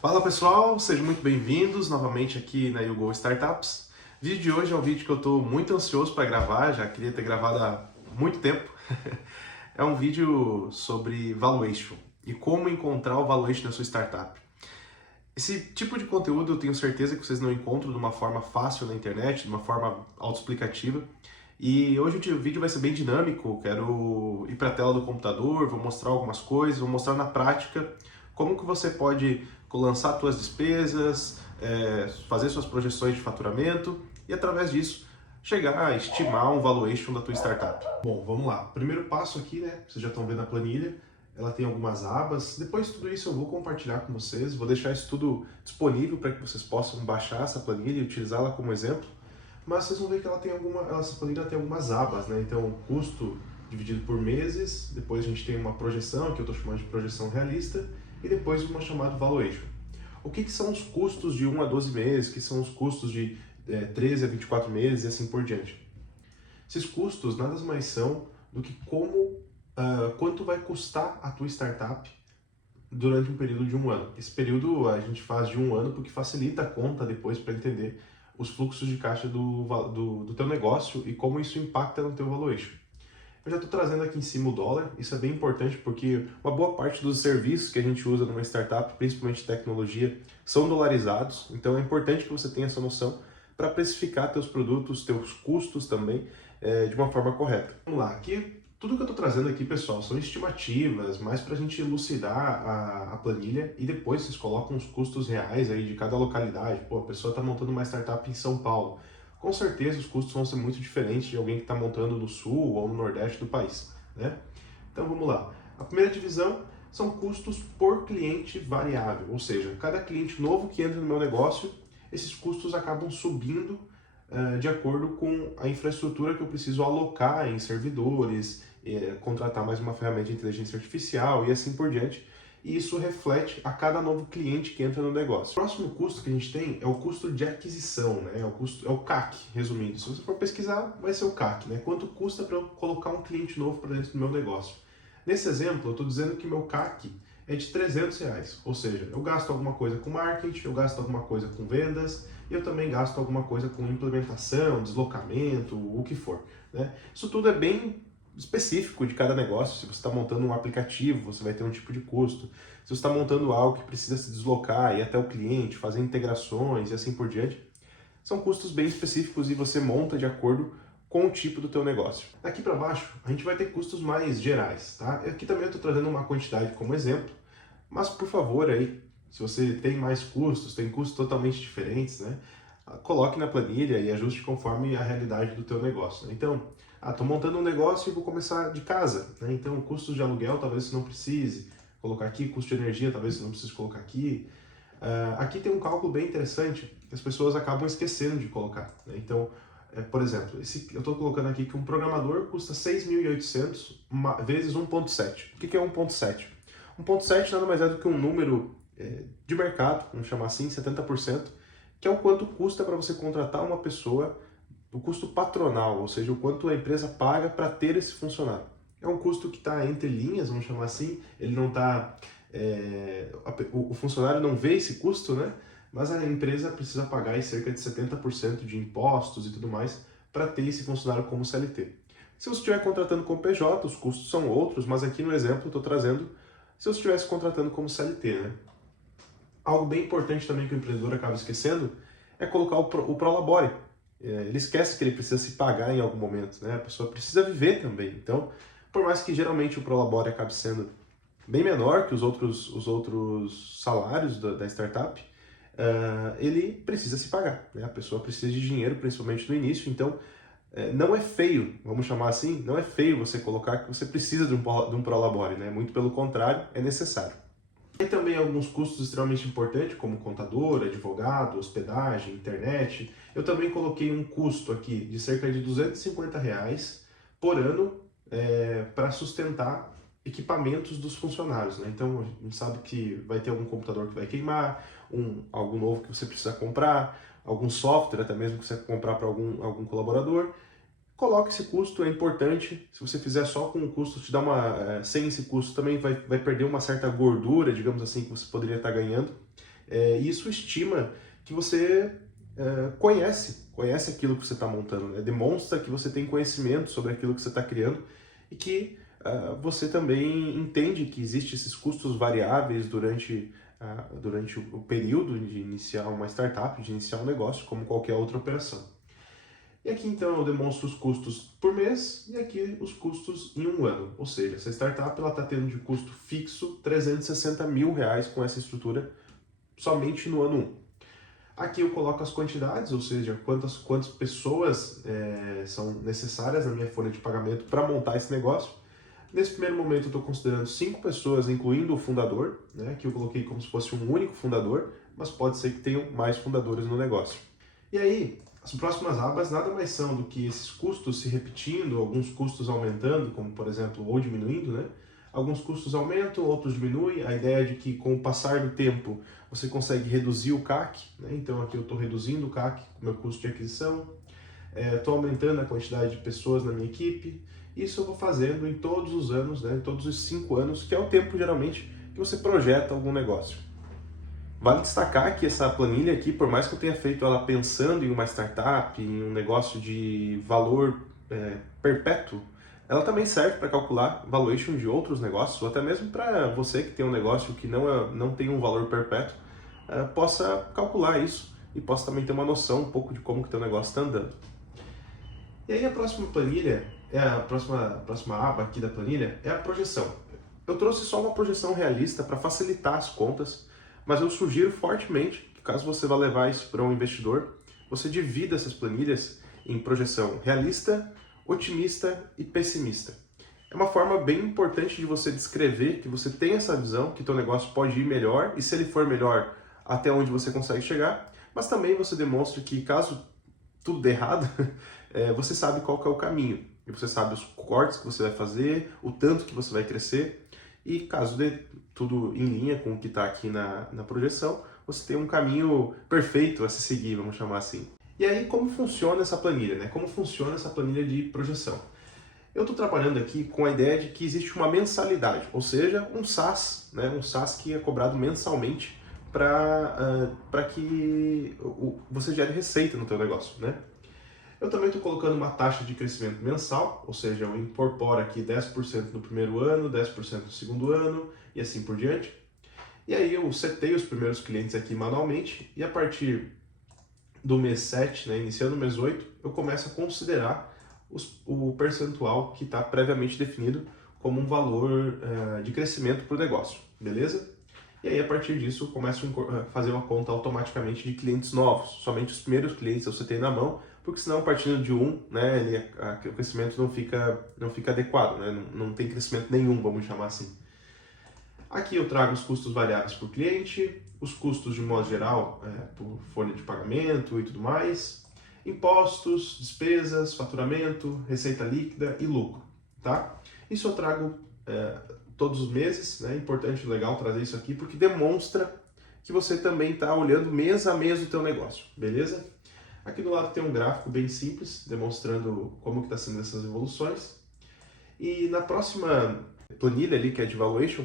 Fala pessoal, sejam muito bem-vindos novamente aqui na YouGo Startups. O vídeo de hoje é um vídeo que eu estou muito ansioso para gravar, já queria ter gravado há muito tempo. É um vídeo sobre valuation e como encontrar o valuation da sua startup. Esse tipo de conteúdo eu tenho certeza que vocês não encontram de uma forma fácil na internet, de uma forma autoexplicativa. E hoje o vídeo vai ser bem dinâmico, quero ir para a tela do computador, vou mostrar algumas coisas, vou mostrar na prática como que você pode lançar suas despesas, fazer suas projeções de faturamento e através disso chegar a estimar um valuation da tua startup. Bom, vamos lá. Primeiro passo aqui, né? Vocês já estão vendo a planilha. Ela tem algumas abas. Depois de tudo isso eu vou compartilhar com vocês, vou deixar isso tudo disponível para que vocês possam baixar essa planilha e utilizá-la como exemplo. Mas vocês vão ver que essa planilha tem algumas abas, né? Então, custo dividido por meses, depois a gente tem uma projeção, que eu estou chamando de projeção realista, e depois uma chamada valuation. O que são os custos de 1 a 12 meses, que são os custos de 13 a 24 meses e assim por diante? Esses custos nada mais são do que quanto vai custar a tua startup durante um período de um ano. Esse período a gente faz de um ano porque facilita a conta depois para entender os fluxos de caixa do teu negócio e como isso impacta no teu valuation. Eu já estou trazendo aqui em cima o dólar, isso é bem importante porque uma boa parte dos serviços que a gente usa numa startup, principalmente tecnologia, são dolarizados, então é importante que você tenha essa noção para precificar teus produtos, teus custos também, de uma forma correta. Vamos lá, aqui tudo que eu estou trazendo aqui, pessoal, são estimativas, mais para a gente elucidar a planilha e depois vocês colocam os custos reais aí de cada localidade. Pô, a pessoa está montando uma startup em São Paulo. Com certeza os custos vão ser muito diferentes de alguém que está montando no sul ou no nordeste do país, né? Então vamos lá. A primeira divisão são custos por cliente variável, ou seja, cada cliente novo que entra no meu negócio, esses custos acabam subindo de acordo com a infraestrutura que eu preciso alocar em servidores, contratar mais uma ferramenta de inteligência artificial e assim por diante. E isso reflete a cada novo cliente que entra no negócio. O próximo custo que a gente tem é o custo de aquisição, né? É o CAC, resumindo. Se você for pesquisar, vai ser o CAC, né? Quanto custa para eu colocar um cliente novo para dentro do meu negócio? Nesse exemplo, eu estou dizendo que meu CAC é de R$ 300, ou seja, eu gasto alguma coisa com marketing, eu gasto alguma coisa com vendas, e eu também gasto alguma coisa com implementação, deslocamento, o que for, né? Isso tudo é bem específico de cada negócio. Se você está montando um aplicativo, você vai ter um tipo de custo. Se você está montando algo que precisa se deslocar e ir até o cliente, fazer integrações e assim por diante, são custos bem específicos e você monta de acordo com o tipo do teu negócio. Daqui para baixo, a gente vai ter custos mais gerais, tá? Aqui também eu estou trazendo uma quantidade como exemplo, mas por favor aí, se você tem mais custos, tem custos totalmente diferentes, né? Coloque na planilha e ajuste conforme a realidade do teu negócio, né? Então, estou montando um negócio e vou começar de casa, né? Então, custos de aluguel talvez você não precise colocar aqui, custo de energia talvez você não precise colocar aqui. Aqui tem um cálculo bem interessante que as pessoas acabam esquecendo de colocar, né? Então, por exemplo, eu estou colocando aqui que um programador custa 6.800 vezes 1.7. O que é 1.7? 1.7 nada mais é do que um número de mercado, vamos chamar assim, 70%, que é o quanto custa para você contratar uma pessoa, o custo patronal, ou seja, o quanto a empresa paga para ter esse funcionário. É um custo que está entre linhas, vamos chamar assim, ele não está... o funcionário não vê esse custo, né? Mas a empresa precisa pagar aí cerca de 70% de impostos e tudo mais para ter esse funcionário como CLT. Se você estiver contratando como PJ, os custos são outros, mas aqui no exemplo eu estou trazendo se você estivesse contratando como CLT, né? Algo bem importante também que o empreendedor acaba esquecendo é colocar o Prolabore. Ele esquece que ele precisa se pagar em algum momento, né? A pessoa precisa viver também. Então, por mais que geralmente o Prolabore acabe sendo bem menor que os outros salários da startup, ele precisa se pagar, né? A pessoa precisa de dinheiro, principalmente no início, então não é feio, vamos chamar assim, não é feio você colocar que você precisa de um Prolabore, né? Muito pelo contrário, é necessário. Tem também alguns custos extremamente importantes, como contador, advogado, hospedagem, internet. Eu também coloquei um custo aqui de cerca de R$ 250 por ano para sustentar equipamentos dos funcionários, né? Então a gente sabe que vai ter algum computador que vai queimar, algo novo que você precisa comprar, algum software até mesmo que você vai comprar para algum colaborador. Coloque esse custo, é importante. Se você fizer só com o custo, sem esse custo também vai perder uma certa gordura, digamos assim, que você poderia estar ganhando. E isso estima que você conhece aquilo que você está montando, né? Demonstra que você tem conhecimento sobre aquilo que você está criando e que você também entende que existem esses custos variáveis durante o período de iniciar uma startup, de iniciar um negócio, como qualquer outra operação. E aqui então eu demonstro os custos por mês e aqui os custos em um ano. Ou seja, essa startup está tendo de custo fixo R$360 mil com essa estrutura somente no ano 1. Aqui eu coloco as quantidades, ou seja, quantas pessoas são necessárias na minha folha de pagamento para montar esse negócio. Nesse primeiro momento eu estou considerando 5 pessoas, incluindo o fundador, né, que eu coloquei como se fosse um único fundador, mas pode ser que tenham mais fundadores no negócio. E aí, as próximas abas nada mais são do que esses custos se repetindo, alguns custos aumentando, como por exemplo, ou diminuindo, né? Alguns custos aumentam, outros diminuem. A ideia é de que com o passar do tempo você consegue reduzir o CAC, né? Então aqui eu estou reduzindo o CAC, o meu custo de aquisição, estou aumentando a quantidade de pessoas na minha equipe. Isso eu vou fazendo em todos os anos, né? Em todos os 5 anos, que é o tempo geralmente que você projeta algum negócio. Vale destacar que essa planilha aqui, por mais que eu tenha feito ela pensando em uma startup, em um negócio de valor perpétuo, ela também serve para calcular valuation de outros negócios, ou até mesmo para você que tem um negócio que não tem um valor perpétuo, possa calcular isso e possa também ter uma noção um pouco de como que o teu negócio está andando. E aí a próxima planilha, a próxima aba aqui da planilha é a projeção. Eu trouxe só uma projeção realista para facilitar as contas, mas eu sugiro fortemente que caso você vá levar isso para um investidor, você divida essas planilhas em projeção realista, otimista e pessimista. É uma forma bem importante de você descrever que você tem essa visão, que teu negócio pode ir melhor, e se ele for melhor, até onde você consegue chegar, mas também você demonstra que caso tudo dê errado, você sabe qual que é o caminho, e você sabe os cortes que você vai fazer, o tanto que você vai crescer, e caso dê tudo em linha com o que está aqui na projeção, você tem um caminho perfeito a se seguir, vamos chamar assim. E aí, como funciona essa planilha, né? Como funciona essa planilha de projeção? Eu estou trabalhando aqui com a ideia de que existe uma mensalidade, ou seja, um SaaS, né? Um SaaS que é cobrado mensalmente para que você gere receita no teu negócio, né? Eu também estou colocando uma taxa de crescimento mensal, ou seja, eu incorporo aqui 10% no primeiro ano, 10% no segundo ano e assim por diante. E aí eu setei os primeiros clientes aqui manualmente e a partir do mês 7, né, iniciando o mês 8, eu começo a considerar o percentual que está previamente definido como um valor de crescimento para o negócio, beleza? E aí, a partir disso, eu começo a fazer uma conta automaticamente de clientes novos. Somente os primeiros clientes eu setei na mão, porque senão, partindo de né, o crescimento não fica adequado, né? Não tem crescimento nenhum, vamos chamar assim. Aqui eu trago os custos variáveis por cliente, os custos de modo geral por folha de pagamento e tudo mais, impostos, despesas, faturamento, receita líquida e lucro, tá? Isso eu trago todos os meses, né? Importante e legal trazer isso aqui porque demonstra que você também está olhando mês a mês o teu negócio, beleza? Aqui do lado tem um gráfico bem simples demonstrando como que está sendo essas evoluções e na próxima planilha ali que é de valuation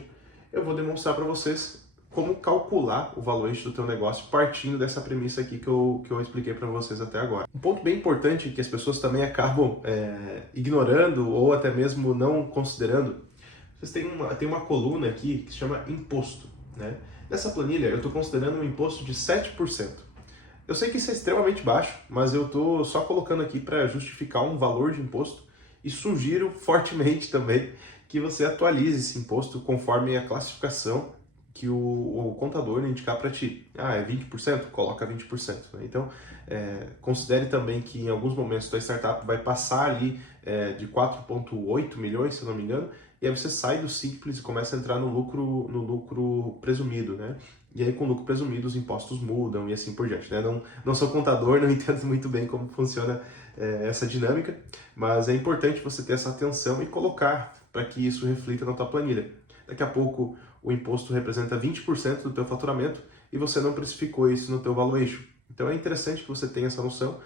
eu vou demonstrar para vocês como calcular o valuation do teu negócio partindo dessa premissa aqui que eu expliquei para vocês até agora. Um ponto bem importante que as pessoas também acabam ignorando ou até mesmo não considerando, vocês têm uma coluna aqui que se chama imposto, né? Nessa planilha eu estou considerando um imposto de 7%. Eu sei que isso é extremamente baixo, mas eu estou só colocando aqui para justificar um valor de imposto e sugiro fortemente também que você atualize esse imposto conforme a classificação que o contador indicar para ti. É 20%? Coloca 20%. Né? Então, considere também que em alguns momentos sua startup vai passar ali de 4,8 milhões, se eu não me engano, e aí você sai do simples e começa a entrar no lucro presumido, né? E aí com o lucro presumido os impostos mudam e assim por diante, né? Não sou contador, não entendo muito bem como funciona essa dinâmica, mas é importante você ter essa atenção e colocar para que isso reflita na tua planilha. Daqui a pouco o imposto representa 20% do teu faturamento e você não precificou isso no teu valuation. Então é interessante que você tenha essa noção,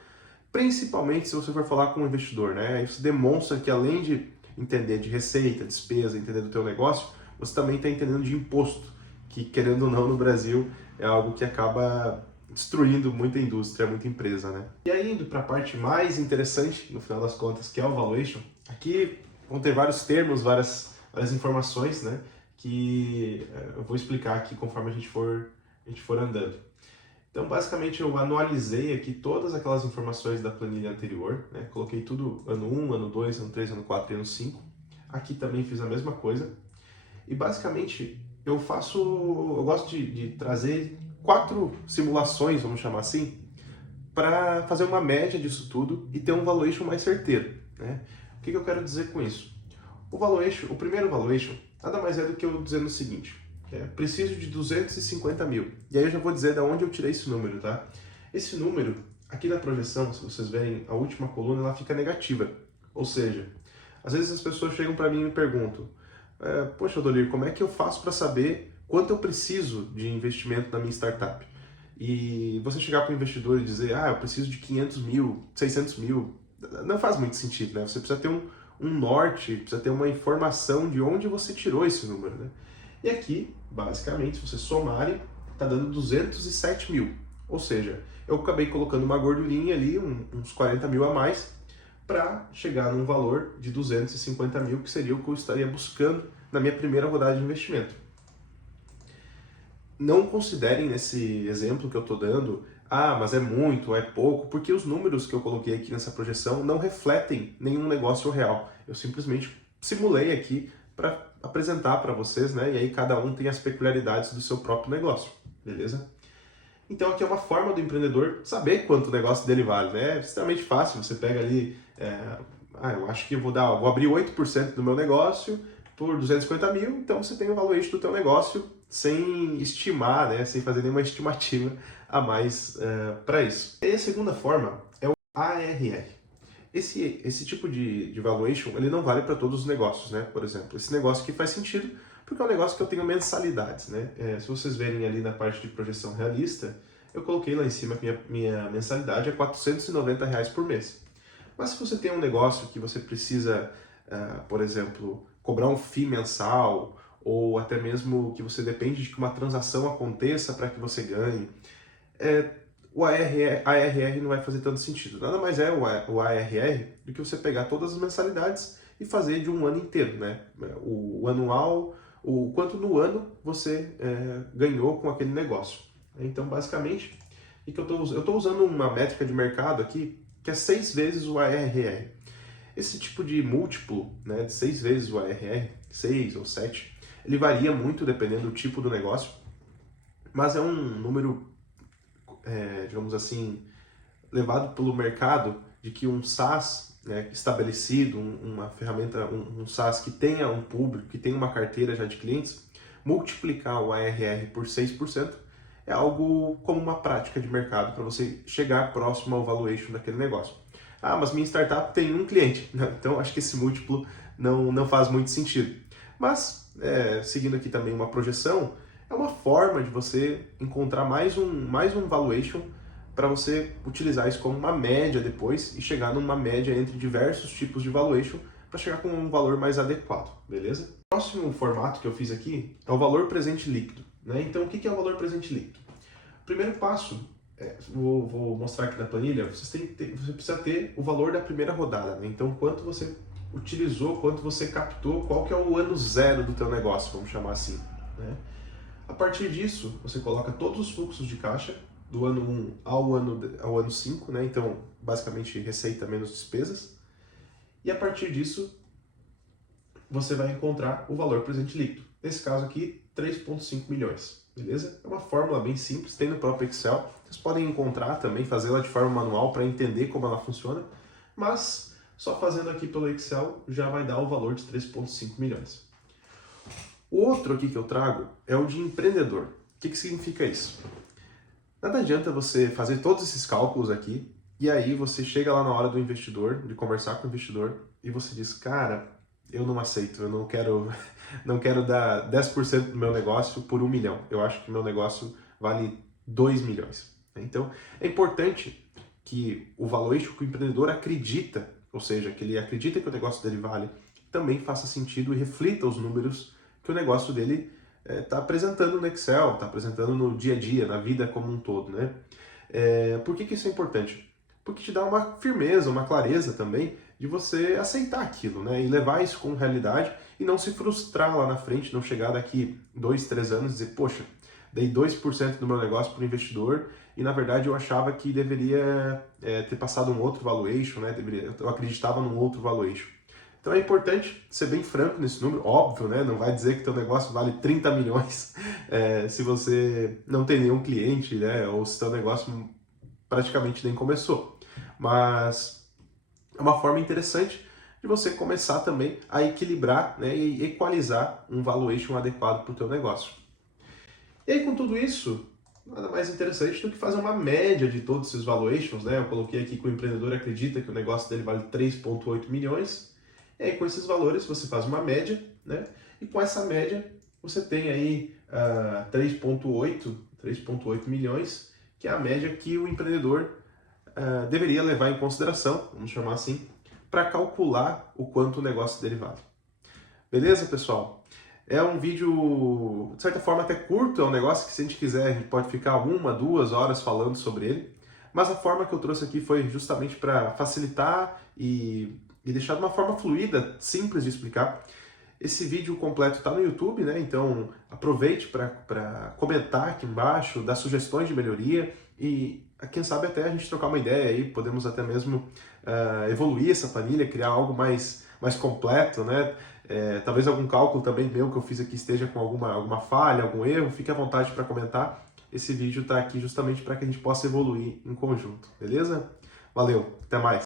principalmente se você for falar com um investidor, né? Isso demonstra que além de entender de receita, despesa, entender do teu negócio, você também está entendendo de imposto. que, querendo ou não, no Brasil é algo que acaba destruindo muita indústria, muita empresa, né? E aí, indo para a parte mais interessante, no final das contas, que é o valuation, aqui vão ter vários termos, várias informações, né? Que eu vou explicar aqui conforme a gente for andando. Então, basicamente, eu anualizei aqui todas aquelas informações da planilha anterior, né? Coloquei tudo ano 1, ano 2, ano 3, ano 4 e ano 5. Aqui também fiz a mesma coisa. E, basicamente, eu gosto de trazer 4 simulações, vamos chamar assim, para fazer uma média disso tudo e ter um valuation mais certeiro, né? O que eu quero dizer com isso? O primeiro valuation, nada mais é do que eu dizendo o seguinte: preciso de 250 mil. E aí eu já vou dizer de onde eu tirei esse número, tá? Esse número, aqui na projeção, se vocês verem a última coluna, ela fica negativa. Ou seja, às vezes as pessoas chegam para mim e me perguntam: poxa, Odolir, como é que eu faço para saber quanto eu preciso de investimento na minha startup? E você chegar para o investidor e dizer: eu preciso de 500 mil, 600 mil, não faz muito sentido, né? Você precisa ter um norte, precisa ter uma informação de onde você tirou esse número, né? E aqui, basicamente, se vocês somarem, está dando 207 mil. Ou seja, eu acabei colocando uma gordurinha ali, uns 40 mil a mais, para chegar num valor de 250 mil, que seria o que eu estaria buscando na minha primeira rodada de investimento. Não considerem nesse exemplo que eu estou dando, mas é muito, é pouco, porque os números que eu coloquei aqui nessa projeção não refletem nenhum negócio real. Eu simplesmente simulei aqui para apresentar para vocês, né? E aí cada um tem as peculiaridades do seu próprio negócio, beleza? Então aqui é uma forma do empreendedor saber quanto o negócio dele vale, né? É extremamente fácil, você pega ali, eu acho que eu vou abrir 8% do meu negócio por 250 mil, então você tem o valuation do teu negócio sem estimar, né? Sem fazer nenhuma estimativa a mais para isso. E a segunda forma é o ARR. Esse tipo de valuation, ele não vale para todos os negócios, né? Por exemplo, esse negócio aqui faz sentido porque é um negócio que eu tenho mensalidades, né? Se vocês verem ali na parte de projeção realista, eu coloquei lá em cima que minha mensalidade é R$490 por mês. Mas se você tem um negócio que você precisa, por exemplo, cobrar um FII mensal, ou até mesmo que você depende de que uma transação aconteça para que você ganhe, o ARR não vai fazer tanto sentido. Nada mais é o ARR do que você pegar todas as mensalidades e fazer de um ano inteiro, né? O anual, o quanto no ano você ganhou com aquele negócio. Então, basicamente, eu estou usando uma métrica de mercado aqui que é 6 vezes o ARR. Esse tipo de múltiplo, né, de 6 vezes o ARR, 6 ou 7, ele varia muito dependendo do tipo do negócio, mas é um número, digamos assim, levado pelo mercado de que um SaaS, né, estabelecido, uma ferramenta, um SaaS que tenha um público, que tenha uma carteira já de clientes, multiplicar o ARR por 6% é algo como uma prática de mercado para você chegar próximo ao valuation daquele negócio. Mas minha startup tem um cliente, né? Então acho que esse múltiplo não faz muito sentido. Mas, seguindo aqui também uma projeção, é uma forma de você encontrar mais um valuation para você utilizar isso como uma média depois e chegar numa média entre diversos tipos de valuation para chegar com um valor mais adequado, beleza? O próximo formato que eu fiz aqui é o valor presente líquido, né? Então, o que é o valor presente líquido? O primeiro passo, vou mostrar aqui na planilha, você precisa ter o valor da primeira rodada, né? Então, quanto você utilizou, quanto você captou, qual que é o ano zero do teu negócio, vamos chamar assim, né? A partir disso, você coloca todos os fluxos de caixa do ano 1 ao ano 5, né? Então, basicamente, receita menos despesas. E a partir disso, você vai encontrar o valor presente líquido. Nesse caso aqui, 3,5 milhões, beleza? É uma fórmula bem simples, tem no próprio Excel. Vocês podem encontrar também, fazê-la de forma manual para entender como ela funciona, mas só fazendo aqui pelo Excel já vai dar o valor de 3,5 milhões. O outro aqui que eu trago é o de empreendedor. O que significa isso? Nada adianta você fazer todos esses cálculos aqui e aí você chega lá na hora do investidor, de conversar com o investidor, e você diz: cara, eu não aceito, eu não quero dar 10% do meu negócio por 1 milhão. Eu acho que meu negócio vale 2 milhões. Então, é importante que o valuation que o empreendedor acredita, ou seja, que ele acredita que o negócio dele vale, também faça sentido e reflita os números que o negócio dele está apresentando no Excel, está apresentando no dia a dia, na vida como um todo, né? Por que isso é importante? Porque te dá uma firmeza, uma clareza também de você aceitar aquilo, né? E levar isso como realidade e não se frustrar lá na frente, não chegar daqui 2, 3 anos e dizer, poxa, dei 2% do meu negócio para o investidor e na verdade eu achava que deveria ter passado um outro valuation, né? Eu acreditava num outro valuation. Então é importante ser bem franco nesse número, óbvio, né? Não vai dizer que teu negócio vale 30 milhões se você não tem nenhum cliente, né? Ou se teu negócio praticamente nem começou. Mas é uma forma interessante de você começar também a equilibrar, né, e equalizar um valuation adequado para o teu negócio. E aí com tudo isso, nada mais interessante do que fazer uma média de todos esses valuations, né? Eu coloquei aqui que o empreendedor acredita que o negócio dele vale 3,8 milhões. E aí com esses valores você faz uma média, né? E com essa média você tem aí 3,8 milhões, que é a média que o empreendedor deveria levar em consideração, vamos chamar assim, para calcular o quanto o negócio dele vale. Beleza, pessoal? É um vídeo, de certa forma, até curto, é um negócio que, se a gente quiser, a gente pode ficar 1, 2 horas falando sobre ele, mas a forma que eu trouxe aqui foi justamente para facilitar e deixar de uma forma fluida, simples de explicar. Esse vídeo completo está no YouTube, né? Então aproveite para comentar aqui embaixo, dar sugestões de melhoria e quem sabe até a gente trocar uma ideia aí, podemos até mesmo evoluir essa planilha, criar algo mais completo, né? Talvez algum cálculo também meu que eu fiz aqui esteja com alguma falha, algum erro, fique à vontade para comentar. Esse vídeo está aqui justamente para que a gente possa evoluir em conjunto, beleza? Valeu, até mais!